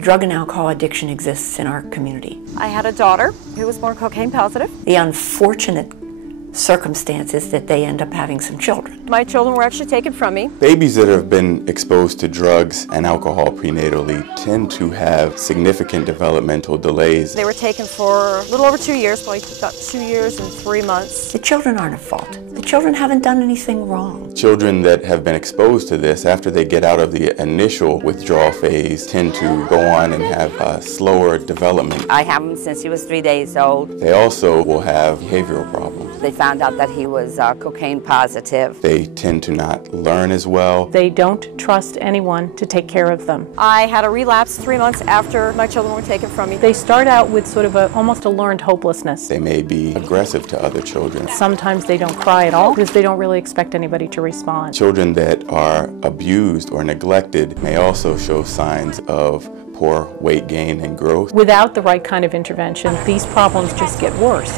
Drug and alcohol addiction exists in our community. I had a daughter who was born cocaine positive. The unfortunate circumstance is that they end up having some children. My children were actually taken from me. Babies that have been exposed to drugs and alcohol prenatally tend to have significant developmental delays. They were taken for a little over 2 years, probably about 2 years and 3 months. The children aren't at fault. The children haven't done anything wrong. Children that have been exposed to this after they get out of the initial withdrawal phase tend to go on and have a slower development. I have him since he was 3 days old. They also will have behavioral problems. They found out that he was cocaine positive. They tend to not learn as well. They don't trust anyone to take care of them. I had a relapse 3 months after my children were taken from me. They start out with sort of almost a learned hopelessness. They may be aggressive to other children. Sometimes they don't cry at all because they don't really expect anybody to respond. Children that are abused or neglected may also show signs of poor weight gain and growth. Without the right kind of intervention, these problems just get worse.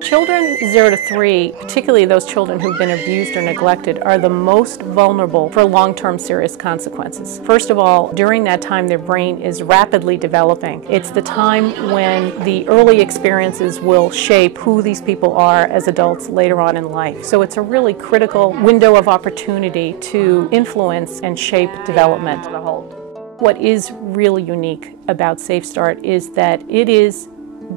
Children 0 to 3, particularly those children who've been abused or neglected, are the most vulnerable for long-term serious consequences. First of all, during that time their brain is rapidly developing. It's the time when the early experiences will shape who these people are as adults later on in life. So it's a really critical window of opportunity to influence and shape development. What is really unique about Safe Start is that it is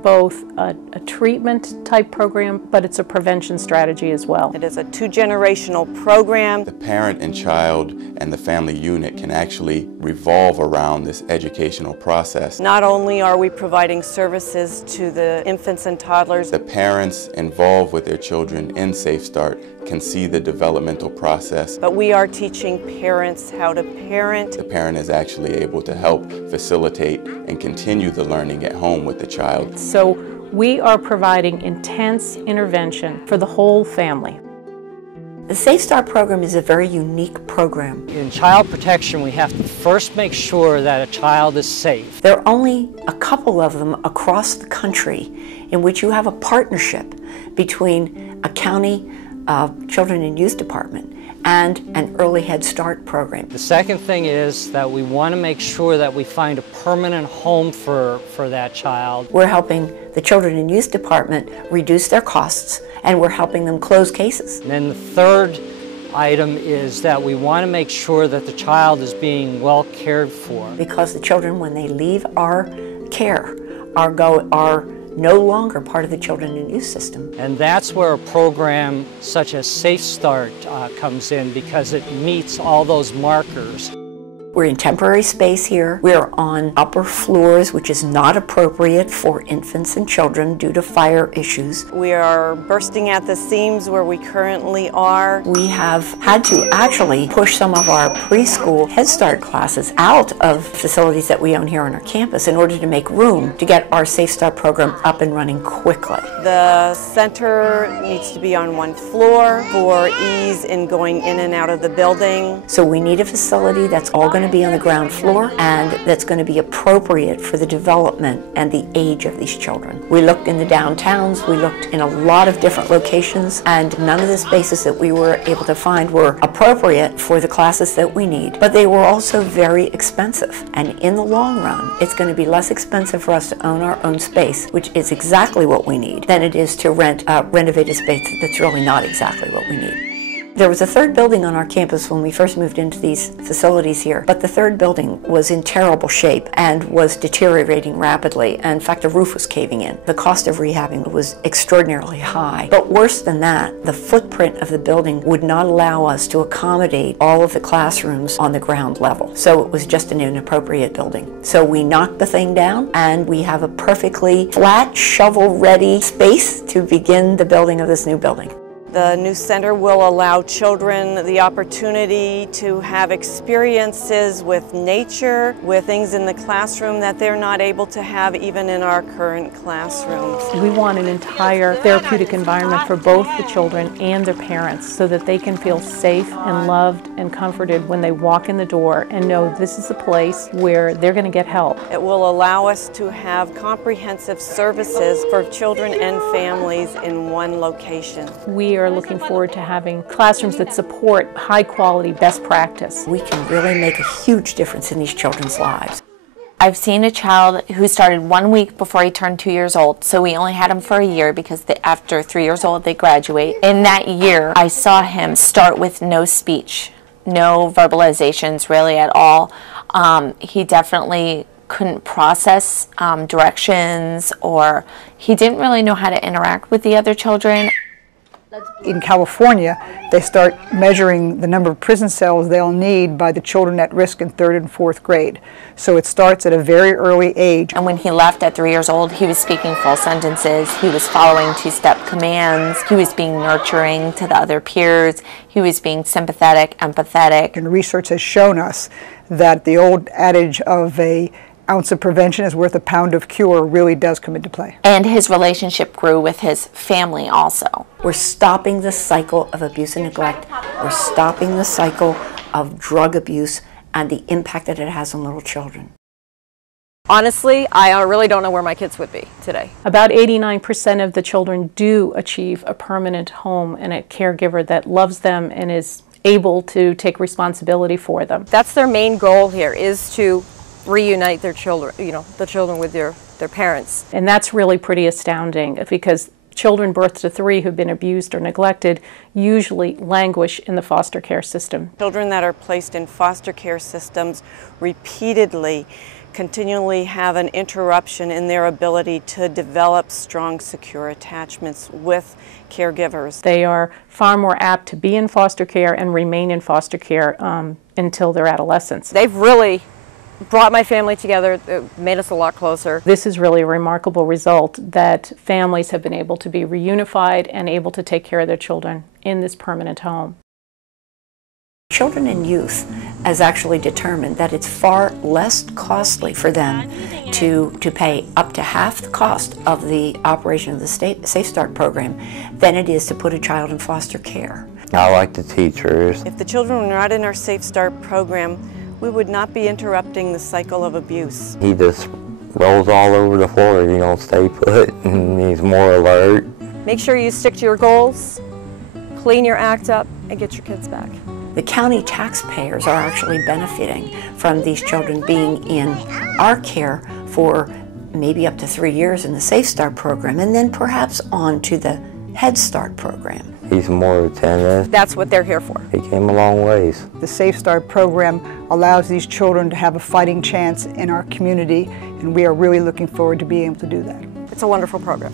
both a treatment type program, but it's a prevention strategy as well. It is a 2-generational program. The parent and child and the family unit can actually revolve around this educational process. Not only are we providing services to the infants and toddlers, the parents involved with their children in Safe Start can see the developmental process, but we are teaching parents how to parent. The parent is actually able to help facilitate and continue the learning at home with the child. So we are providing intense intervention for the whole family. The Safe Start program is a very unique program. In child protection, we have to first make sure that a child is safe. There are only a couple of them across the country in which you have a partnership between a county Children and Youth Department and an early Head Start program. The second thing is that we want to make sure that we find a permanent home for that child. We're helping the Children and Youth Department reduce their costs, and we're helping them close cases. And then the third item is that we want to make sure that the child is being well cared for. Because the children, when they leave our care, are no longer part of the children and youth system. And that's where a program such as Safe Start comes in, because it meets all those markers. We're in temporary space here. We're on upper floors, which is not appropriate for infants and children due to fire issues. We are bursting at the seams where we currently are. We have had to actually push some of our preschool Head Start classes out of facilities that we own here on our campus in order to make room to get our Safe Start program up and running quickly. The center needs to be on one floor for ease in going in and out of the building. So we need a facility that's all going to be on the ground floor and that's going to be appropriate for the development and the age of these children. We looked in the downtowns, we looked in a lot of different locations, and none of the spaces that we were able to find were appropriate for the classes that we need. But they were also very expensive, and in the long run it's going to be less expensive for us to own our own space, which is exactly what we need, than it is to rent a renovated space that's really not exactly what we need. There was a third building on our campus when we first moved into these facilities here, but the third building was in terrible shape and was deteriorating rapidly. And in fact, the roof was caving in. The cost of rehabbing was extraordinarily high. But worse than that, the footprint of the building would not allow us to accommodate all of the classrooms on the ground level. So it was just an inappropriate building. So we knocked the thing down, and we have a perfectly flat, shovel-ready space to begin the building of this new building. The new center will allow children the opportunity to have experiences with nature, with things in the classroom that they're not able to have even in our current classrooms. We want an entire therapeutic environment for both the children and their parents so that they can feel safe and loved and comforted when they walk in the door and know this is a place where they're going to get help. It will allow us to have comprehensive services for children and families in one location. We are looking forward to having classrooms that support high quality best practice. We can really make a huge difference in these children's lives. I've seen a child who started 1 week before he turned 2 years old, so we only had him for a year because after 3 years old they graduate. In that year, I saw him start with no speech, no verbalizations really at all. He definitely couldn't process directions, or he didn't really know how to interact with the other children. In California, they start measuring the number of prison cells they'll need by the children at risk in 3rd and 4th grade. So it starts at a very early age. And when he left at 3 years old, he was speaking full sentences, he was following 2-step commands, he was being nurturing to the other peers, he was being sympathetic, empathetic. And research has shown us that the old adage of an ounce of prevention is worth a pound of cure really does come into play. And his relationship grew with his family also. We're stopping the cycle of abuse and neglect. We're stopping the cycle of drug abuse and the impact that it has on little children. Honestly, I really don't know where my kids would be today. About 89% of the children do achieve a permanent home and a caregiver that loves them and is able to take responsibility for them. That's their main goal here, is to reunite their children, the children with their parents. And that's really pretty astounding, because children birth to 3 who've been abused or neglected usually languish in the foster care system. Children that are placed in foster care systems repeatedly continually have an interruption in their ability to develop strong, secure attachments with caregivers. They are far more apt to be in foster care and remain in foster care until their adolescence. They've really brought my family together, it made us a lot closer. This is really a remarkable result, that families have been able to be reunified and able to take care of their children in this permanent home. Children and youth has actually determined that it's far less costly for them to pay up to half the cost of the operation of the Safe Start program than it is to put a child in foster care. I like the teachers. If the children were not in our Safe Start program, we would not be interrupting the cycle of abuse. He just rolls all over the floor, stay put, and he's more alert. Make sure you stick to your goals, clean your act up, and get your kids back. The county taxpayers are actually benefiting from these children being in our care for maybe up to 3 years in the Safe Start program, and then perhaps on to the Head Start program. He's more attentive. That's what they're here for. He came a long ways. The Safe Start program allows these children to have a fighting chance in our community, and we are really looking forward to being able to do that. It's a wonderful program.